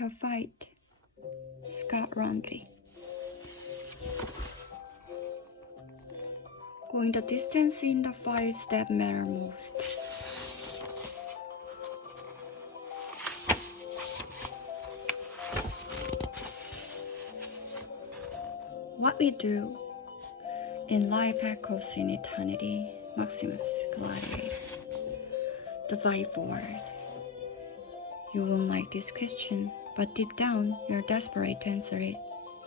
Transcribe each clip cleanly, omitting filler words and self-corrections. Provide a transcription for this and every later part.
Tough fight. Scott Rundry. Going the distance in the fights that matter most. What we do in life echoes in eternity. Maximus Gladiator. The fight forward. You won't like this question, but deep down, you're desperate to answer it.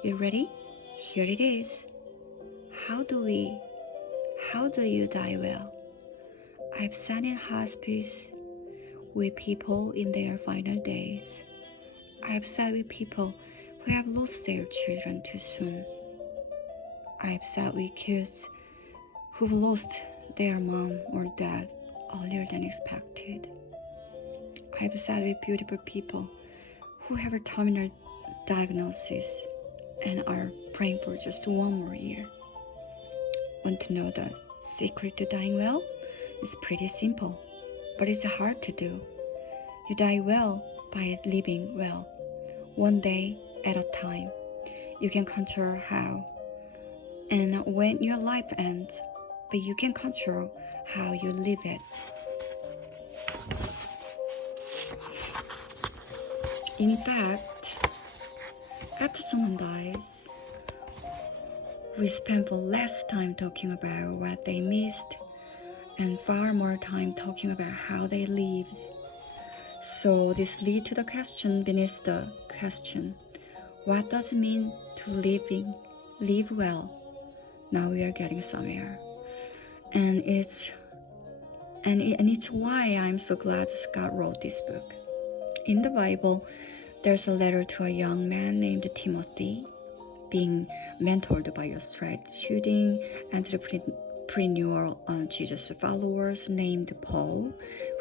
You ready? Here it is. How do you die well? I've sat in hospice with people in their final days. I've sat with people who have lost their children too soon. I've sat with kids who've lost their mom or dad earlier than expected. I've sat with beautiful people who have a terminal diagnosis and are praying for just one more year. Want to know the secret to dying well? It's pretty simple, but it's hard to do. You die well by living well, one day at a time. You can control how and when your life ends, but you can control how you live it. In fact, after someone dies, we spend less time talking about what they missed and far more time talking about how they lived. So this leads to the question beneath the question. What does it mean to live well? Now we are getting somewhere. And it's why I'm so glad Scott wrote this book. In the Bible, there's a letter to a young man named Timothy, being mentored by a straight shooting entrepreneur Jesus followers named Paul,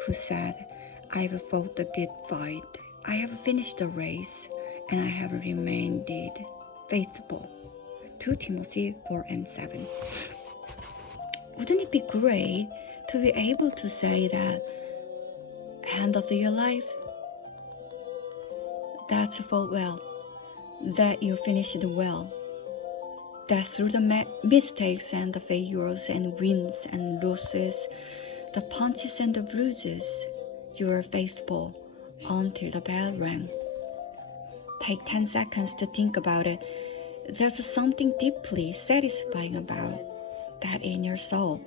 who said, I've fought the good fight, I have finished the race, and I have remained faithful. 2 Timothy 4:7. Wouldn't it be great to be able to say that end of your life, that's fought well, that you finished well, that through the mistakes and the failures and wins and losses, the punches and the bruises, you are faithful until the bell rang. Take 10 seconds to think about it. There's something deeply satisfying about that in your soul.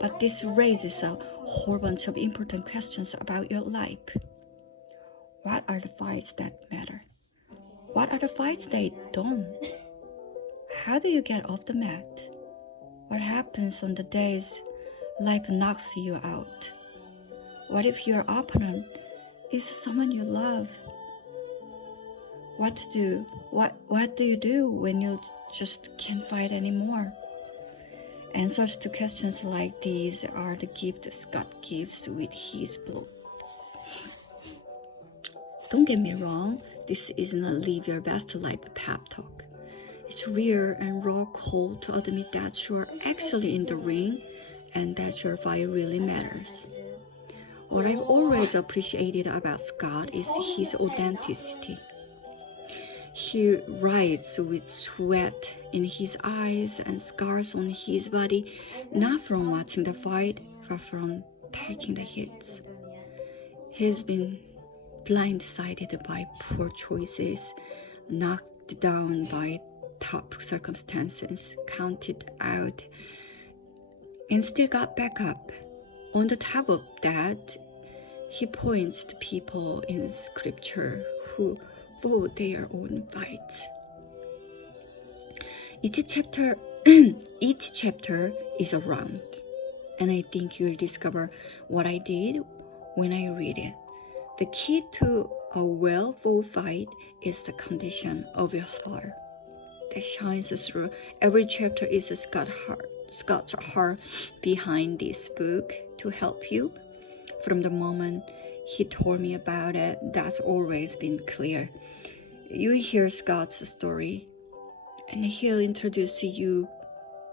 But this raises a whole bunch of important questions about your life. What are the fights that matter? What are the fights that don't? How do you get off the mat? What happens on the days life knocks you out? What if your opponent is someone you love? What do you do when you just can't fight anymore? Answers to questions like these are the gift Scott gives with his blood. Don't get me wrong, this isn't a live your best life pep talk. It's real and raw cold to admit that you're actually in the ring and that your fight really matters. What I've always appreciated about Scott is his authenticity. He writes with sweat in his eyes and scars on his body, not from watching the fight, but from taking the hits. He's been blindsided by poor choices, knocked down by tough circumstances, counted out, and still got back up. On the top of that, he points to people in scripture who fought their own fights. Each chapter is a round, and I think you'll discover what I did when I read it. The key to a well-fought fight is the condition of your heart that shines through. Every chapter is Scott's heart behind this book to help you. From the moment he told me about it, that's always been clear. You hear Scott's story, and he'll introduce you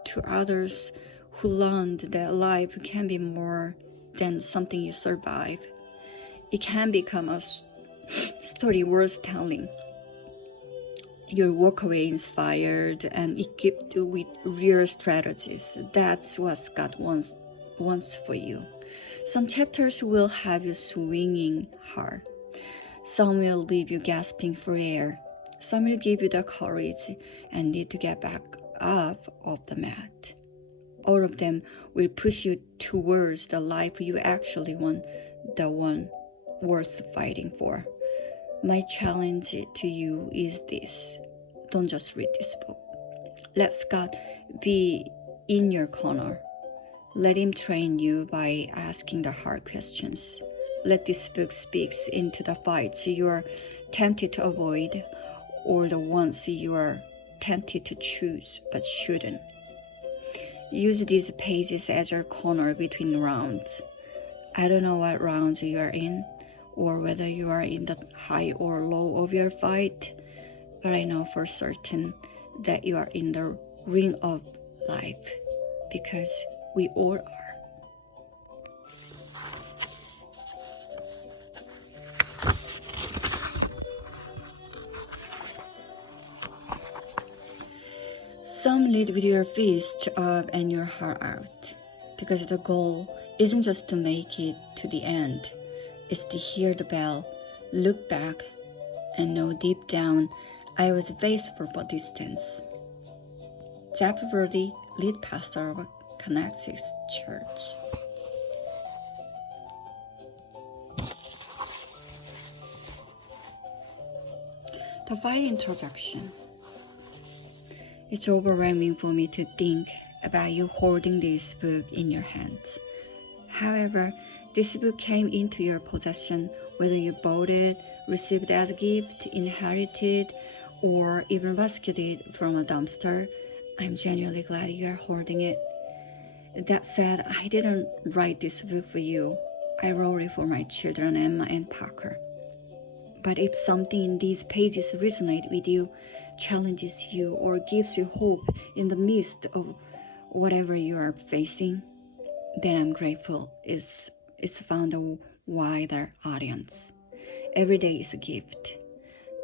to others who learned that life can be more than something you survive. It can become a story worth telling. You'll walk away inspired and equipped with real strategies. That's what God wants for you. Some chapters will have you swinging hard. Some will leave you gasping for air. Some will give you the courage and need to get back up off the mat. All of them will push you towards the life you actually want, the one worth fighting for. My challenge to you is this. Don't just read this book. Let God be in your corner. Let Him train you by asking the hard questions. Let this book speak into the fights you are tempted to avoid or the ones you are tempted to choose but shouldn't. Use these pages as your corner between rounds. I don't know what rounds you are in or whether you are in the high or low of your fight, but I know for certain that you are in the ring of life because we all are. Some lead with your fist up and your heart out, because the goal isn't just to make it to the end, it's to hear the bell, look back, and know deep down I was faithful for distance. Jeff Verdi, lead pastor of Connexus Church. The fight introduction. It's overwhelming for me to think about you holding this book in your hands. However, this book came into your possession, whether you bought it, received it as a gift, inherited, or even rescued it from a dumpster. I'm genuinely glad you are holding it. That said, I didn't write this book for you. I wrote it for my children, Emma and Parker. But if something in these pages resonates with you, challenges you, or gives you hope in the midst of whatever you are facing, then I'm grateful it's found a wider audience. Every day is a gift,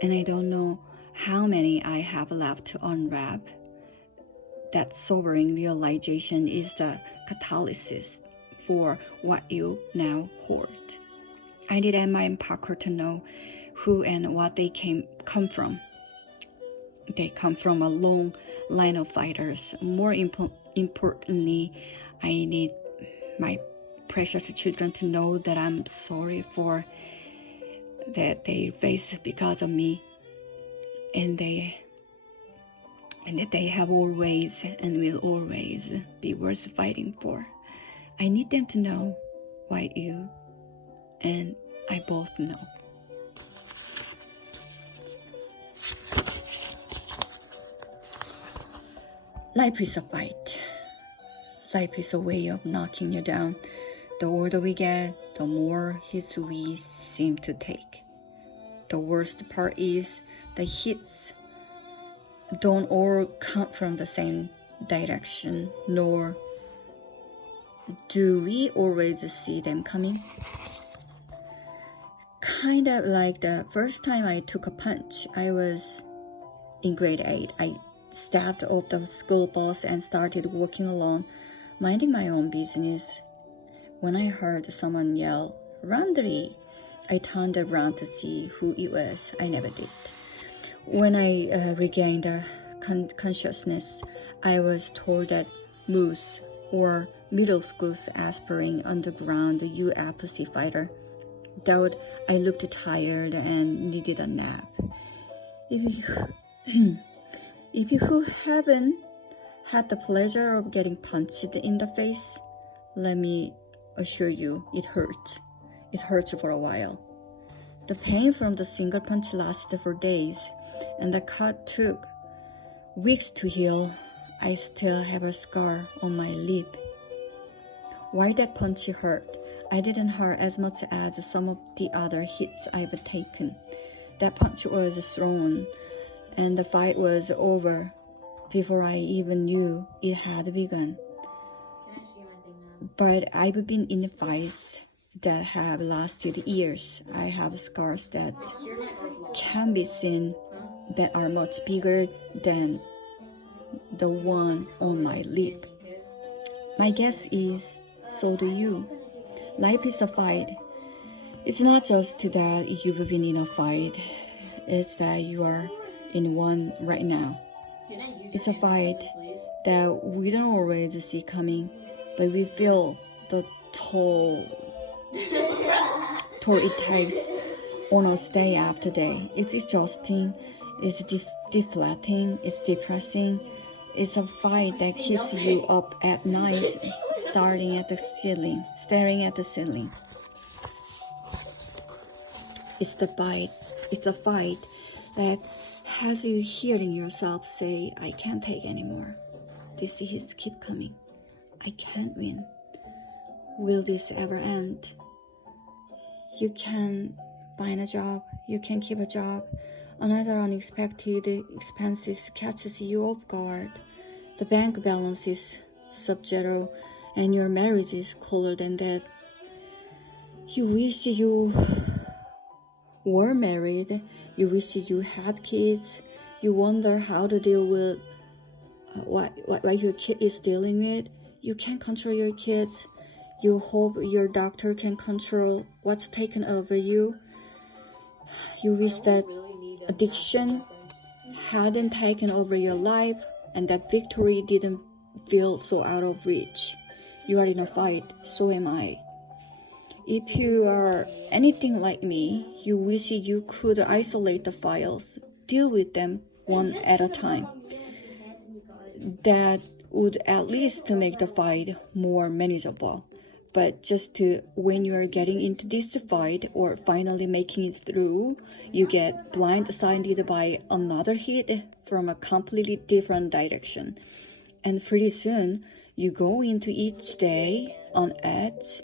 and I don't know how many I have left to unwrap. That sobering realization is the catalyst for what you now hold. I need Emma and Parker to know who and what they come from. They come from a long line of fighters. More importantly, I need my precious children to know that I'm sorry for that they face because of me, and that they have always and will always be worth fighting for. I need them to know why you and I both know. Life is a fight. Life is a way of knocking you down. The older we get, the more hits we seem to take. The worst part is the hits don't all come from the same direction, nor do we always see them coming. Kind of like the first time I took a punch. I was in grade 8. I stepped off the school bus and started walking along, minding my own business. When I heard someone yell, "Randri!" I turned around to see who it was. I never did. When I regained consciousness, I was told that Moose, or middle school's aspiring underground UFC fighter, thought I looked tired and needed a nap. If you haven't had the pleasure of getting punched in the face, let me assure you, it hurts. It hurts for a while. The pain from the single punch lasted for days, and the cut took weeks to heal. I still have a scar on my lip. While that punch hurt, I didn't hurt as much as some of the other hits I've taken. That punch was thrown, and the fight was over before I even knew it had begun. But I've been in fights that have lasted years. I have scars that can be seen that are much bigger than the one on my lip. My guess is, so do you. Life is a fight. It's not just that you've been in a fight, it's that you are in one right now. It's a fight that we don't always see coming, but we feel the toll it takes on us day after day. It's exhausting, it's deflating, it's depressing. It's a fight that keeps you up at night, staring at the ceiling. It's a fight that has you hearing yourself say, I can't take anymore. These hits keep coming. I can't win. Will this ever end? You can find a job, you can keep a job. Another unexpected expenses catches you off guard. The bank balance is sub-zero and your marriage is colder than that. You wish you were married, you wish you had kids, you wonder how to deal with what your kid is dealing with. You can't control your kids. You hope your doctor can control what's taken over you. You wish that addiction hadn't taken over your life and that victory didn't feel so out of reach. You are in a fight, so am I. If you are anything like me, you wish you could isolate the files, deal with them one at a time. That would at least make the fight more manageable. But when you are getting into this fight or finally making it through, you get blindsided by another hit from a completely different direction. And pretty soon, you go into each day on edge,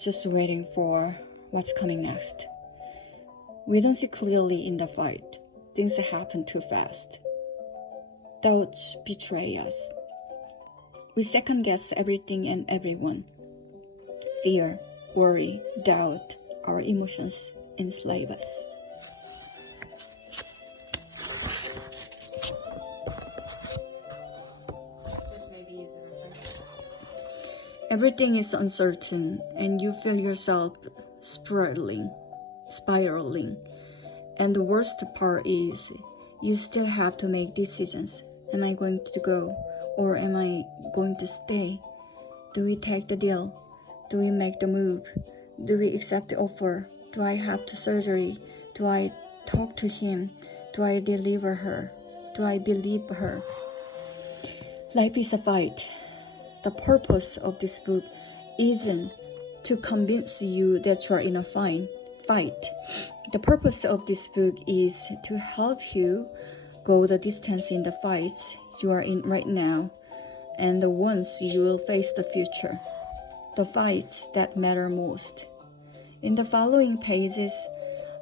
just waiting for what's coming next. We don't see clearly in the fight. Things happen too fast. Doubts betray us. We second guess everything and everyone. Fear, worry, doubt, our emotions enslave us. Everything is uncertain and you feel yourself spiraling. And the worst part is you still have to make decisions. Am I going to go or am I going to stay? Do we take the deal? Do we make the move? Do we accept the offer? Do I have to surgery? Do I talk to him? Do I deliver her? Do I believe her? Life is a fight. The purpose of this book isn't to convince you that you are in a fight. The purpose of this book is to help you go the distance in the fights you are in right now and the ones you will face in the future. The fights that matter most. In the following pages,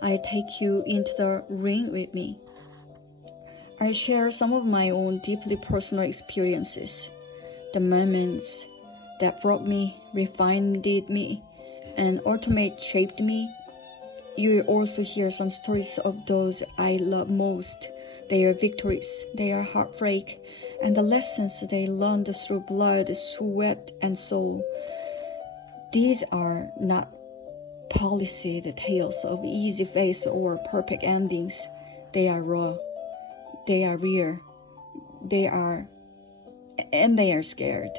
I take you into the ring with me. I share some of my own deeply personal experiences, the moments that brought me, refined me, and ultimately shaped me. You will also hear some stories of those I love most, their victories, their heartbreak, and the lessons they learned through blood, sweat, and soul. These are not polished tales of easy faces or perfect endings. They are raw. They are real. They are scared.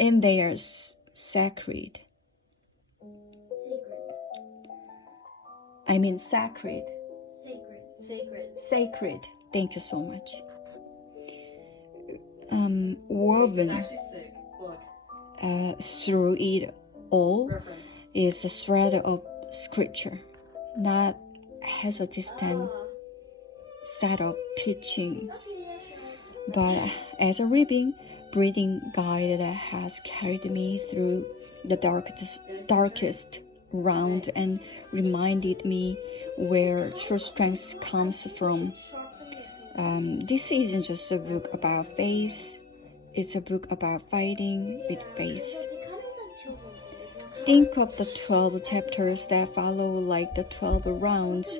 And they are sacred. I mean sacred. Sacred. Thank you so much. Woven. It's actually sick. Look. Through it all Reference. is a thread of scripture, not as a distant set of teachings, but as a living, breathing guide that has carried me through the darkest round and reminded me where true strength comes from. This isn't just a book about faith. It's a book about fighting with faith. Think of the 12 chapters that follow like the 12 rounds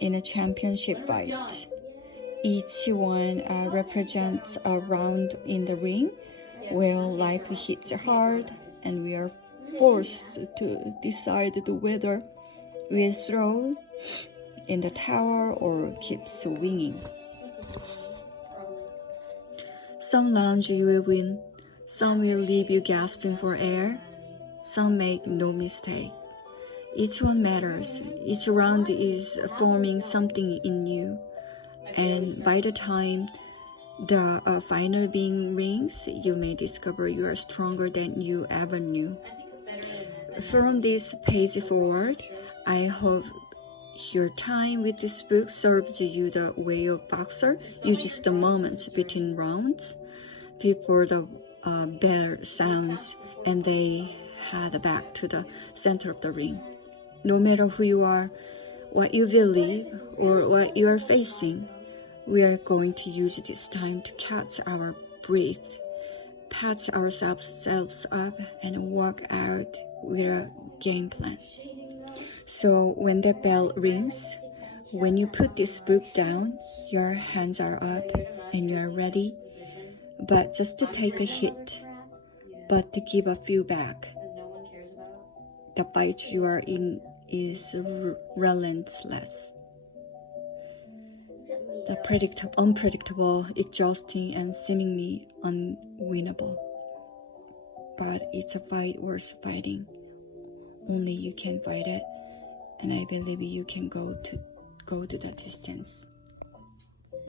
in a championship fight. Each one represents a round in the ring where life hits hard and we are forced to decide whether we throw in the tower or keep swinging. Some rounds you will win, some will leave you gasping for air, some make no mistake. Each one matters. Each round is forming something in you. And by the time the final bell rings, you may discover you are stronger than you ever knew. From this page forward, I hope your time with this book serves you the way a boxer uses the moments between rounds before the bell sounds and they head back to the center of the ring. No matter who you are, what you believe, or what you are facing, we are going to use this time to catch our breath, patch ourselves up, and work out with a game plan. So when the bell rings, when you put this book down, your hands are up and you are ready, but just to take a hit, but to give a few back. The fight you are in is relentless. The unpredictable, exhausting, and seemingly unwinnable. But it's a fight worth fighting. Only you can fight it, and I believe you can go to the distance.